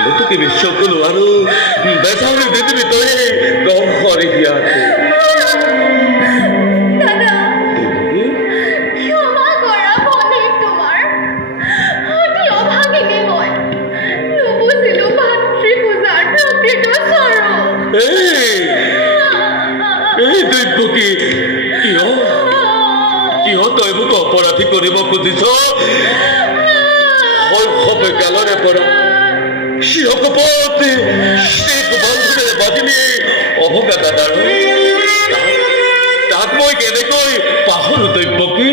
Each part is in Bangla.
নতুকে সকলো আৰু বেচাৰি পৃথিৱী তই গম কৰি দিয়া আছে তই মোক অপৰাধী কৰিব খুজিছ শৈশৱে কালৰে পৰা শিহকপতি শেষ বন্ধুৰে বাজিলে অভগা দাদাৰ তাক মই কেনেকৈ পাহৰো দৈৱকী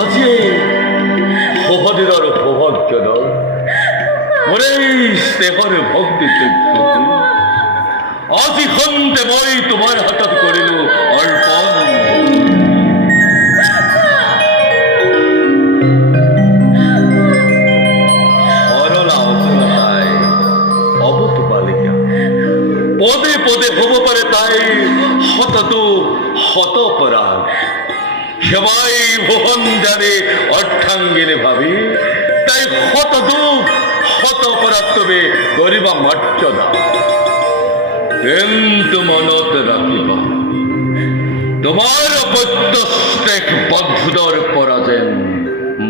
আজি সহদিনৰ সৌভাগ্যৰ মোৰে স্নেহৰ ভক্তি আজি খন্তে মই তোমাৰ হাতত কৰিলো অৰ্পণ সৰলা অচলাই অৱতু বালিকা পদে পদে হ'ব পাৰে তাই শতটো শত অপৰাধ সেবাই ভুবন জানে অর্থাঙ্গিনী ভাবি তাই শত দুঃখ শত অপরাধ তবে করিবা মর্যাদা কিন্তু মনত রাখিবা তোমার প্রত্যস্তেক বদ্ধুদর পরা যেন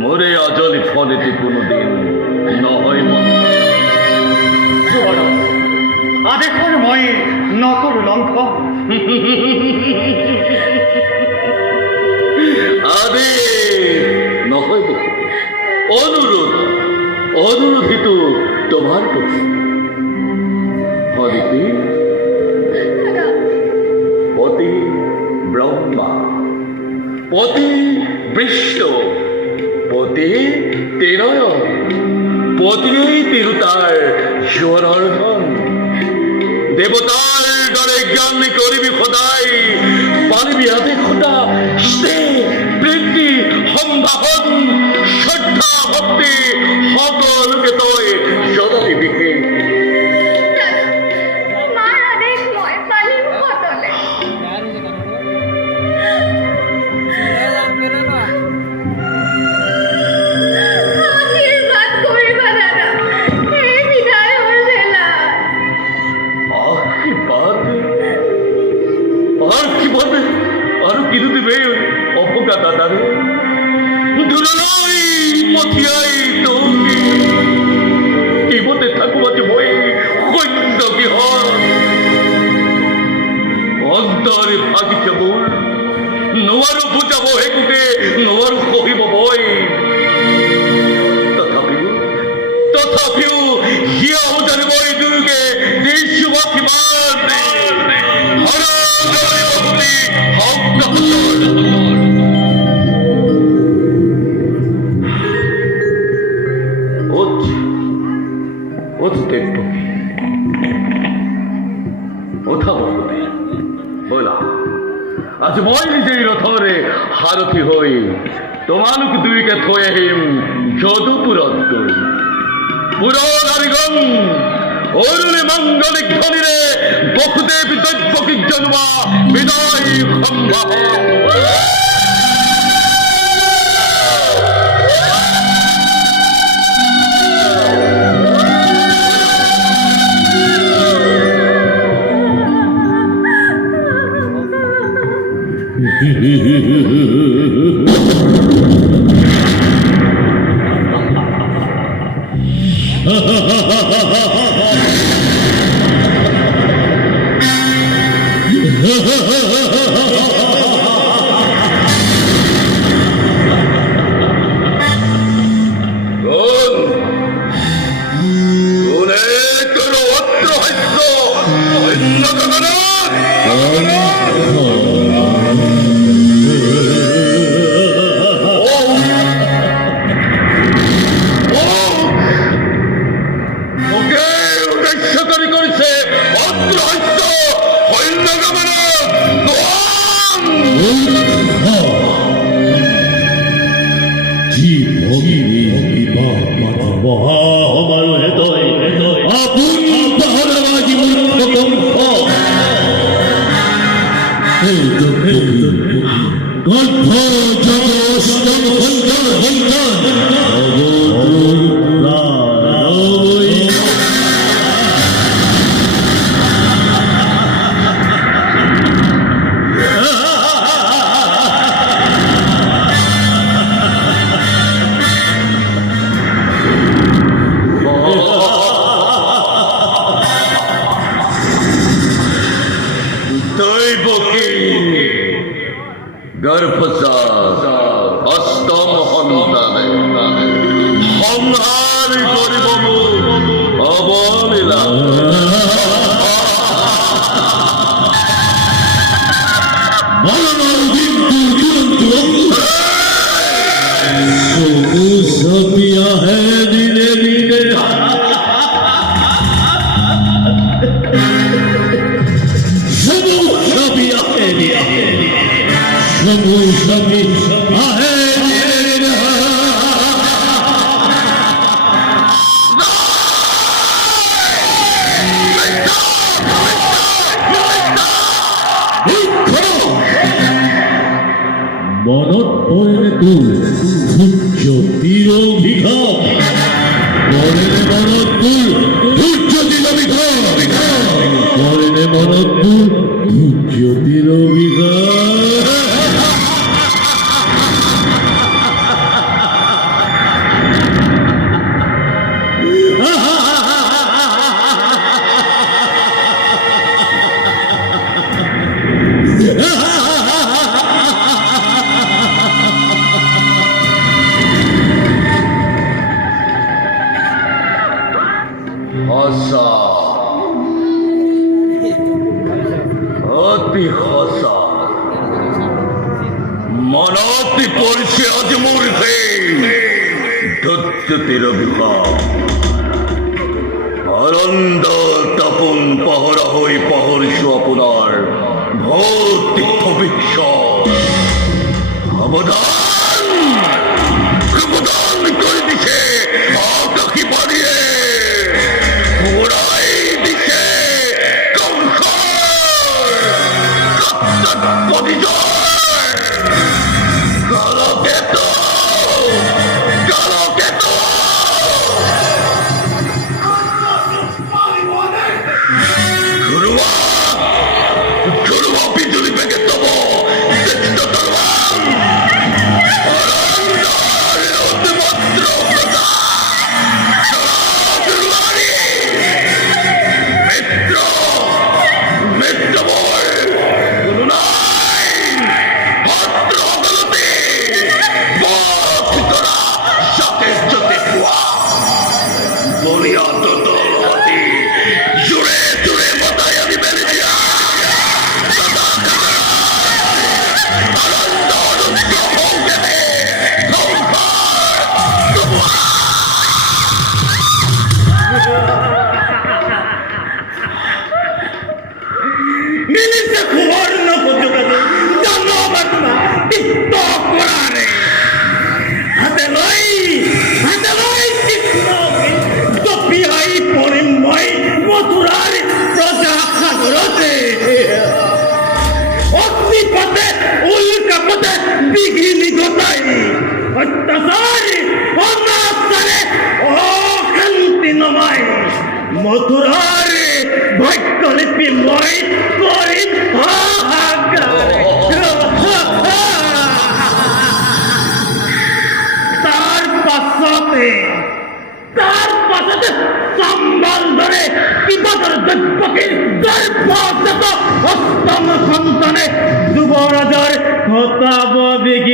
মোরে অজলি ফলেতে কোনোদিন নহয় মন আদেশৰ মই নকৰো লংঘন আরে নহয় অনুরোধ অনুরোধিত তোমার কাছে অদিতি পতি ব্রহ্মা পতি বিষ্ণু পতি তিরয় পতি তিরুতার স্বরর্ধন দেবতার দরে জ্ঞান করিবি খোদাই পারিবি হাতে খোদা প্রীতি সম্ভাবন শ্রদ্ধা ভক্তি সকলকে তই সদাই বিকে আৰু কি দিবে অপকা দাদারে দুলই মথিয়াই তুমি কিমতে থাকো আজ মই কন্য কি হল অন্তরে ভাগিছে মোৰ নোৱাৰো বুজাব হেকুকে নোৱাৰো কহিব মই তথাপিও হিয়া উজানে মই দুয়োকে দিছো কিমান আজ মই নিজেই ৰথৰে সাৰথী হৈ তোমালোক দুয়োকে থৈ আহিম যদুপুৰত গৈ পুৰনাৰীগণ অৰুণে মংগলিক ধ্বনিৰে বসুদেৱ দৈৱকীক জনোৱা বিদায় সম্ভৱ আমার হৃদয় আপন পাহারাবাজি মূর্খ কণ্ঠ গল্প জগৎ দৈব কি গর্ভসা অষ্টম সন্তানে সংহার কৰিব অবলীলা सपिया है दिने दिने सपिया है सपिया है মনত পৰে তোৰ সূৰ্য তিৰভিঘাত পৰেনে মনত তোৰ সূৰ্য তিৰভিঘাত পৰেনে মনত তোৰ সূৰ্য তিৰভিঘাত সঁচা অতি সঁচা মনত পৰিছে আজি মোৰ ধৈৰ্যতিৰ বিষয় আনন্দ তপন পাহৰা হৈ পাহৰিছো আপোনাৰ ভৌতিক ভৱিষ্যত সাৱধান সাৱধান কৰি দিছে আকাশী পানীয়ে ঘূৰাই দিছে কালকেতু কালকেতু ঘূৰোৱা ঘূৰোৱা বিজুলী বেগে তব জ্যেষ্ঠ তলৱাৰ মিলিছে সুবর্ণ পদ্ধতি জন্মবাসনা তিক্ত করারে হাতে লই কৃষ্ণ জপিয়াই পরিময় মথুরার প্রজা সাগরতে অগ্নিপথে উল্কাপথে বিঘিনি ঘটাই অত্যাচার অনাচারে অশান্তি নমাই মথুরার ভাগ্যলিপি মই কৰি হাহাকাৰ তাৰ পাছতে সম্বল ধৰে কিবাদৰ দৈৱকীৰ গৰ্ভজাত অষ্টম সন্তানে যুৱৰাজৰ ঘটাব বিঘিনি